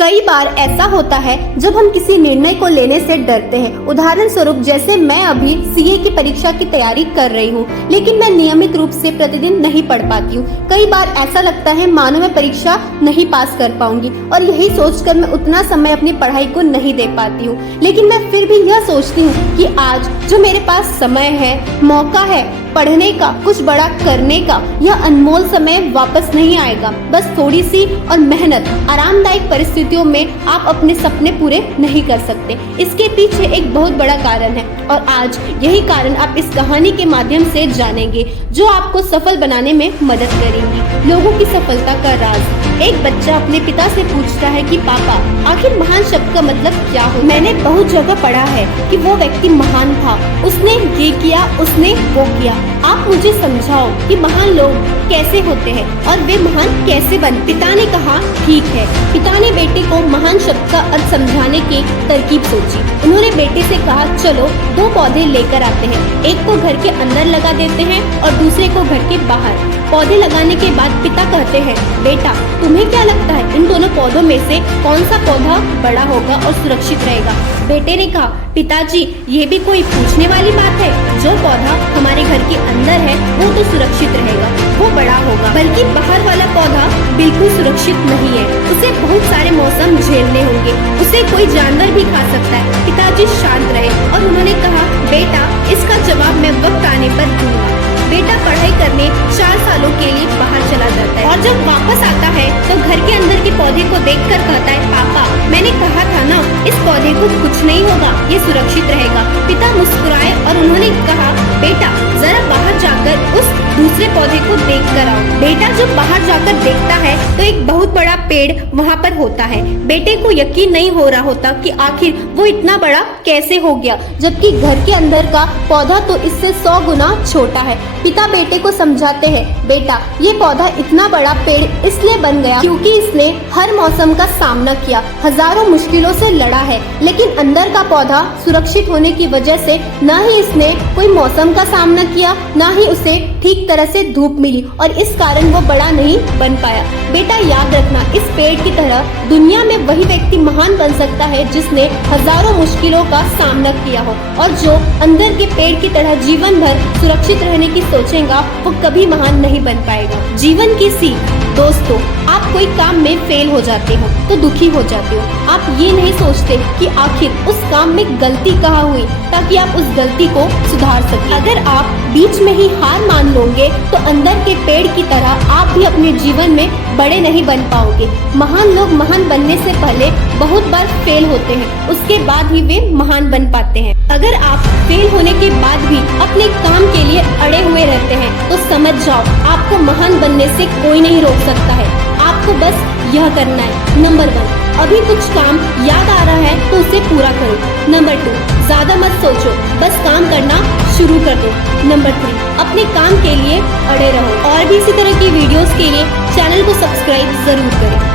कई बार ऐसा होता है जब हम किसी निर्णय को लेने से डरते हैं। उदाहरण स्वरूप जैसे मैं अभी सीए की परीक्षा की तैयारी कर रही हूँ, लेकिन मैं नियमित रूप से प्रतिदिन नहीं पढ़ पाती हूँ। कई बार ऐसा लगता है मानो मैं परीक्षा नहीं पास कर पाऊंगी और यही सोचकर मैं उतना समय अपनी पढ़ाई को नहीं दे पाती हूँ। लेकिन मैं फिर भी यह सोचती हूँ कि आज जो मेरे पास समय है, मौका है पढ़ने का, कुछ बड़ा करने का, यह अनमोल समय वापस नहीं आएगा। बस थोड़ी सी और मेहनत, आरामदायक परिस्थितियों में आप अपने सपने पूरे नहीं कर सकते। इसके पीछे एक बहुत बड़ा कारण है और आज यही कारण आप इस कहानी के माध्यम से जानेंगे, जो आपको सफल बनाने में मदद करेंगी। लोगों की सफलता का राज। एक बच्चा अपने पिता से पूछता है कि पापा, आखिर महान शब्द का मतलब क्या हो? मैंने बहुत जगह पढ़ा है कि वो व्यक्ति महान था, उसने ये किया, उसने वो किया। आप मुझे समझाओ कि महान लोग कैसे होते हैं और वे महान कैसे बने? पिता ने कहा ठीक है। पिता ने बेटे को महान शब्द का अर्थ समझाने की तरकीब सोची। उन्होंने बेटे से कहा चलो 2 पौधे लेकर आते हैं, एक को घर के अंदर लगा देते हैं और दूसरे को घर के बाहर। पौधे लगाने के बाद पिता कहते हैं बेटा, तुम्हें क्या लगता है इन दोनों पौधों में से कौन सा पौधा बड़ा होगा और सुरक्षित रहेगा? बेटे ने कहा पिताजी, ये भी कोई पूछने वाली बात है? जो पौधा हमारे घर के अंदर है वो तो सुरक्षित रहेगा, वो बड़ा होगा, बल्कि बाहर वाला पौधा बिल्कुल सुरक्षित नहीं है, उसे बहुत सारे मौसम झेलने होंगे, उसे कोई जानवर भी खा सकता है। पिताजी शांत रहे और उन्होंने कहा बेटा, इसका जवाब मैं वक्त आने पर दूंगा। बेटा पढ़ाई करने 4 सालों के लिए बाहर चला जाता है और जब वापस आता है तो घर के अंदर के पौधे को देखकर कहता है पापा, मैंने कहा था ना, इस पौधे को कुछ नहीं होगा, ये सुरक्षित रहेगा। पिता मुस्कुराए और उन्होंने कहा बेटा, जरा बाहर जाकर उस दूसरे पौधे को देख कर आओ। बेटा जब बाहर जाकर देखता है तो एक बहुत बड़ा पेड़ वहाँ पर होता है। बेटे को यकीन नहीं हो रहा होता कि आखिर वो इतना बड़ा कैसे हो गया, जबकि घर के अंदर का पौधा तो इससे 100 गुना छोटा है। पिता बेटे को समझाते हैं बेटा, ये पौधा इतना बड़ा पेड़ इसलिए बन गया क्योंकि इसने हर मौसम का सामना किया, हजारों मुश्किलों से लड़ा है, लेकिन अंदर का पौधा सुरक्षित होने की वजह से न ही इसने कोई मौसम का सामना किया, न ही उसे ठीक तरह से धूप मिली और इस कारण वो बड़ा नहीं बन पाया। बेटा याद रखना, इस पेड़ की तरह दुनिया में वही व्यक्ति महान बन सकता है जिसने हजारों मुश्किलों का सामना किया हो, और जो अंदर के पेड़ की तरह जीवन भर सुरक्षित रहने की सोचेगा वो कभी महान नहीं बन पाएगा। जीवन की सीख। दोस्तों, आप कोई काम में फेल हो जाते हो तो दुखी हो जाते हो। आप ये नहीं सोचते कि आखिर उस काम में गलती कहाँ हुई ताकि आप उस गलती को सुधार सकें। अगर आप बीच में ही हार मान लोगे तो अंदर के पेड़ की तरह आप भी अपने जीवन में बड़े नहीं बन पाओगे। महान लोग महान बनने से पहले बहुत बार फेल होते हैं, उसके बाद ही वे महान बन पाते हैं। अगर आप फेल होने के बाद भी अपने काम के लिए अड़े हुए रहते हैं तो समझ जाओ, आपको महान बनने से कोई नहीं रोक सकता है। आपको बस यह करना है। नंबर 1, अभी कुछ काम याद आ रहा है तो उसे पूरा करो। नंबर 2, ज्यादा मत सोचो, बस काम करना शुरू कर दो। नंबर 3, अपने काम के लिए अड़े रहो। और भी इसी तरह की वीडियोस के लिए चैनल को सब्सक्राइब जरूर करें।